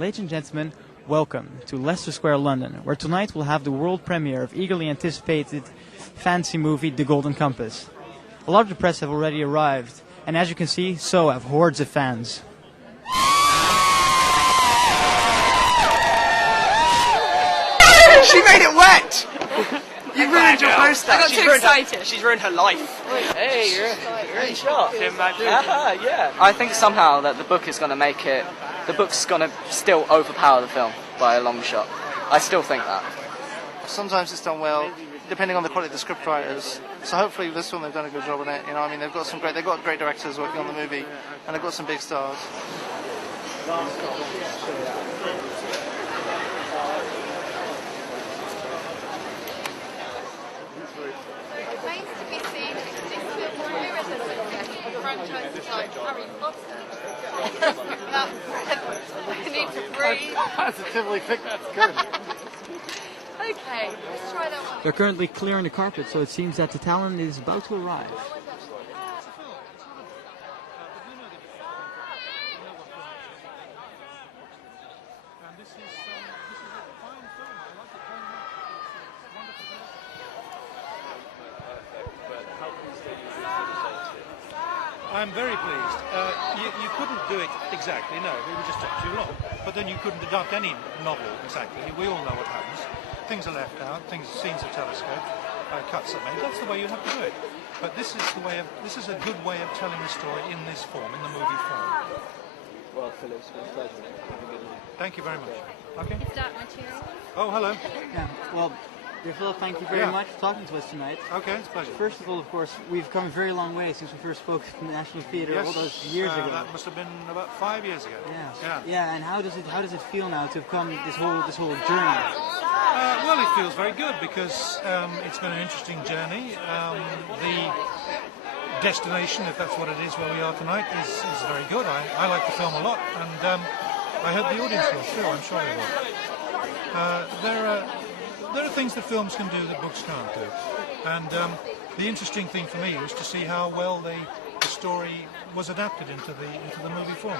Ladies and gentlemen, welcome to Leicester Square, London, where tonight we'll have the world premiere of eagerly anticipated fantasy movie The Golden Compass. A lot of the press have already arrived, and as you can see, so have hordes of fans. She made it wet! You ruined your poster. I got too excited. She's ruined her life. Hey, you're in shot. Yeah. I think somehow that the book is going to make it... The book's going to still overpower the film by a long shot. I still think that. Sometimes it's done well, depending on the quality of the script writers. So hopefully with this film they've done a good job on it. You know, I mean, they've got great directors working on the movie, and they've got some big stars. Franchises like Harry Potter. I need to breathe. Positively think that's good. Okay, let's try that one. They're currently clearing the carpet, so it seems that the talent is about to arrive. I'm very pleased. You couldn't do it exactly, no, it would just take too long. But then you couldn't adopt any novel exactly. We all know what happens. Things are left out, scenes are telescoped, cuts are made. That's the way you have to do it. But this is a good way of telling the story in this form, in the movie form. Well, Philip, it's been a pleasure. Have a good night. Thank you very much. Okay. Is that material? Oh, hello. Yeah, well, dear Philip, thank you very much for talking to us tonight. Okay, it's a pleasure. First of all, of course, we've come a very long way since we first spoke at the National Theatre all those years ago. That must have been about 5 years ago. Yeah. And how does it feel now to have come this whole journey? Well, it feels very good because it's been an interesting journey. The destination, if that's what it is, where we are tonight, is very good. I like the film a lot, and I hope the audience will too. I'm sure they will. There are things that films can do that books can't do, and the interesting thing for me was to see how well the story was adapted into the movie form.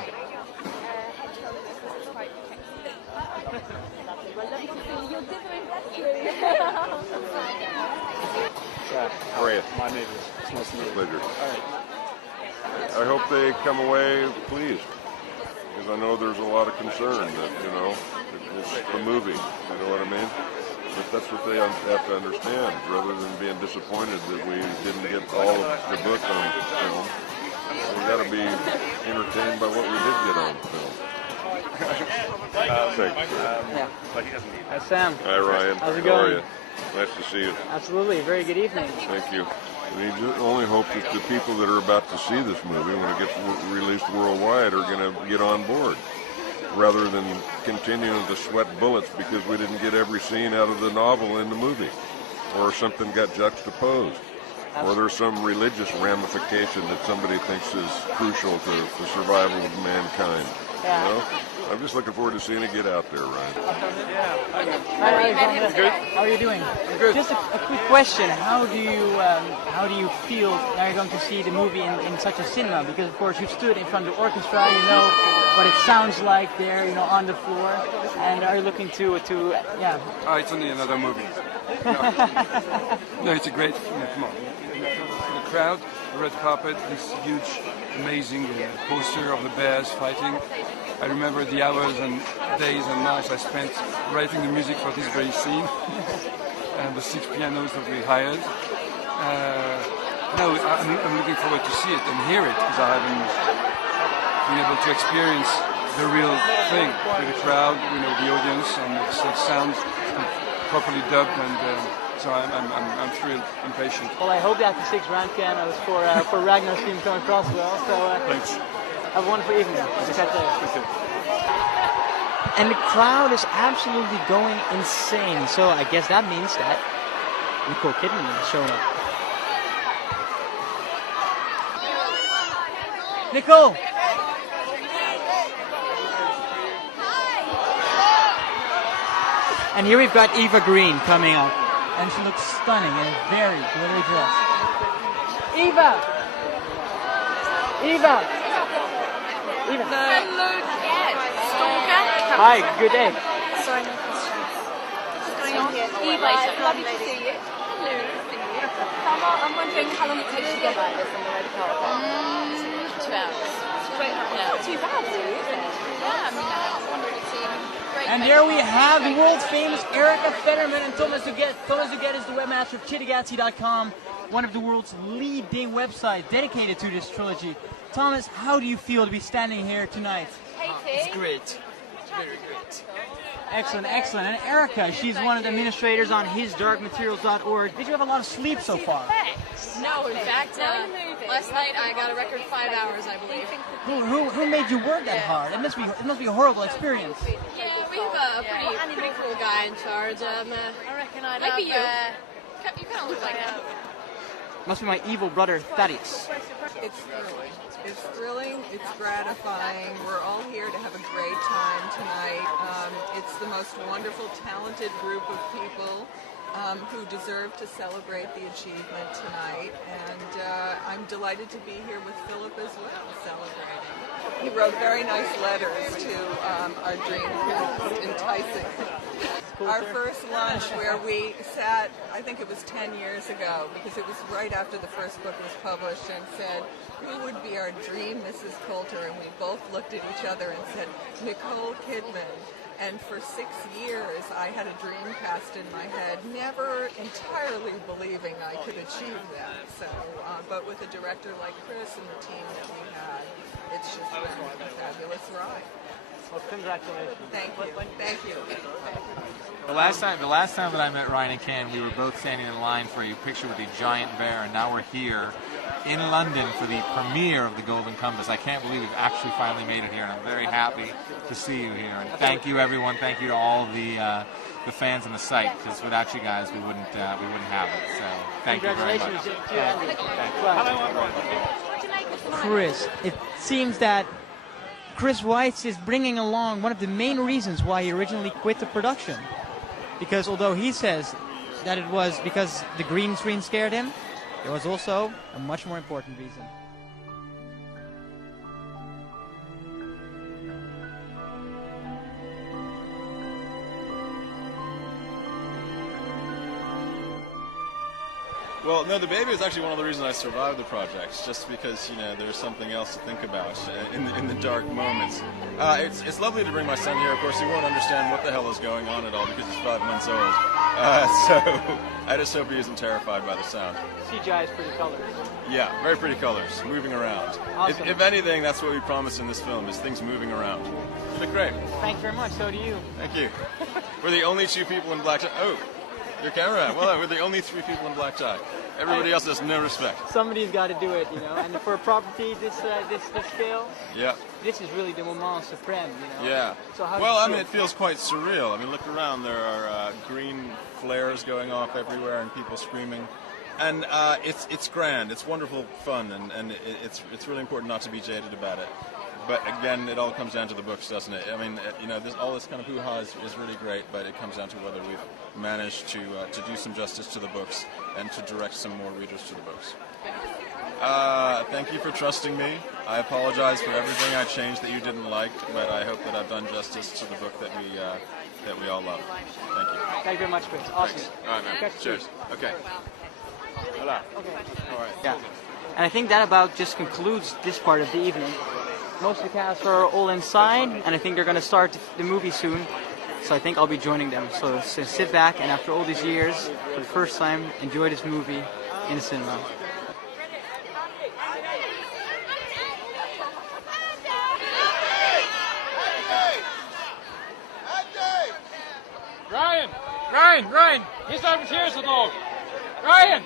How are you? My neighbor. It's nice to meet you. Pleasure. I hope they come away pleased, because I know there's a lot of concern that, it's the movie, you know what I mean? But that's what they have to understand, rather than being disappointed that we didn't get all of the book on film. We got to be entertained by what we did get on film. Hi, Sam. Hi, Ryan. How's it How are going? you? Nice to see you. Absolutely. Very good evening. Thank you. We only hope that the people that are about to see this movie, when it gets released worldwide, are going to get on board, rather than continuing to sweat bullets because we didn't get every scene out of the novel in the movie, or something got juxtaposed, or there's some religious ramification that somebody thinks is crucial to the survival of mankind. Yeah. You know? I'm just looking forward to seeing it get out there, Ryan. Hi, good. How are you doing? Good. Just a quick question: How do you feel now you're going to see the movie in such a cinema? Because of course you stood in front of the orchestra, you know what it sounds like there, on the floor, and are you looking to Oh, it's only another movie. No, it's a great. Come on. The crowd, the red carpet, this huge, amazing poster of the bears fighting. I remember the hours and days and nights I spent writing the music for this very scene, and the 6 pianos that we hired. I'm looking forward to see it and hear it, because I haven't been able to experience the real thing with the crowd, the audience, and it sounds properly dubbed, and so I'm thrilled, impatient. Well, I hope that the 6 round pianos for Ragnar's team come across well. So Thanks. have a wonderful evening. And the crowd is absolutely going insane. So I guess that means that Nicole Kidman is showing up. Nicole! And here we've got Eva Green coming up. And she looks stunning in a very glittery dress. Eva! Eva! Hello, stalker. Hi, good day. Sorry, no questions. Just going on here. Eva, it's lovely to see you. Hello, to see you. Summer, I'm wondering how long it takes you to get like this on the red carpet. 2 hours. Great. Not too bad, really, is it? Yeah, I mean, I wanted to see great. And there we have the world famous Erica Fetterman and Thomas Duguet. Thomas Duguet is the webmaster of chittigazzi.com, one of the world's leading websites dedicated to this trilogy. Thomas, how do you feel to be standing here tonight? It's Great. Very great. Excellent, excellent. And Erica, she's one of the administrators on hisdarkmaterials.org. Did you have a lot of sleep so far? No, in fact, last night I got a record 5 hours, I believe. Who made you work that hard? It must be a horrible experience. Yeah, we have a pretty cool guy in charge. I reckon I'd might be you. You kind of look like him. Must be my evil brother Thaddeus. It's thrilling. It's thrilling. It's gratifying. We're all here to have a great time tonight. It's the most wonderful, talented group of people who deserve to celebrate the achievement tonight. And I'm delighted to be here with Philip as well, celebrating. He wrote very nice letters to our dream group, enticing. Our first lunch where we sat, I think it was 10 years ago, because it was right after the first book was published, and said, who would be our dream Mrs. Coulter? And we both looked at each other and said, Nicole Kidman. And for 6 years, I had a dream cast in my head, never entirely believing I could achieve that. So, but with a director like Chris and the team that we had, it's just been a fabulous ride. Well, congratulations. Thank you. Thank you. The last time that I met Ryan and Ken, we were both standing in line for a picture with a giant bear, and now we're here in London for the premiere of The Golden Compass. I can't believe we've actually finally made it here, and I'm very happy to see you here. And thank you, everyone. Thank you to all of the fans on the site, because without you guys, we wouldn't have it. So thank you very much. Chris, it seems that Chris Weitz is bringing along one of the main reasons why he originally quit the production. Because although he says that it was because the green screen scared him, there was also a much more important reason. Well, no, the baby is actually one of the reasons I survived the project, just because, there's something else to think about in the dark moments. It's lovely to bring my son here. Of course, he won't understand what the hell is going on at all because he's 5 months old. So I just hope he isn't terrified by the sound. CGI is pretty colors. Yeah, very pretty colors, moving around. Awesome. If anything, that's what we promise in this film, is things moving around. It's been great. Thank you very much. So do you. Thank you. We're the only 2 people in black tie. Oh, your camera. Well, we're the only 3 people in black tie. Everybody else has no respect. Somebody's got to do it, And for a property this scale, yeah, this is really the moment supreme, Yeah. So how well, do you I mean, feel? it feels quite surreal. I mean, look around. There are green flares going off everywhere and people screaming. And it's grand. It's wonderful fun, and it's really important not to be jaded about it. But again, it all comes down to the books, doesn't it? I mean, all this kind of hoo-ha is really great, but it comes down to whether we've managed to do some justice to the books and to direct some more readers to the books. Thank you for trusting me. I apologize for everything I changed that you didn't like, but I hope that I've done justice to the book that we all love. Thank you. Thank you very much, Chris. Awesome. Thanks. All right, man. Catch you. Cheers. Okay. Hola. Okay. All right. Yeah. And I think that about just concludes this part of the evening. Most of the cast are all inside, and I think they're going to start the movie soon. So I think I'll be joining them. So sit back, and after all these years, for the first time, enjoy this movie in the cinema. Ryan! He's over here, the dog! Ryan!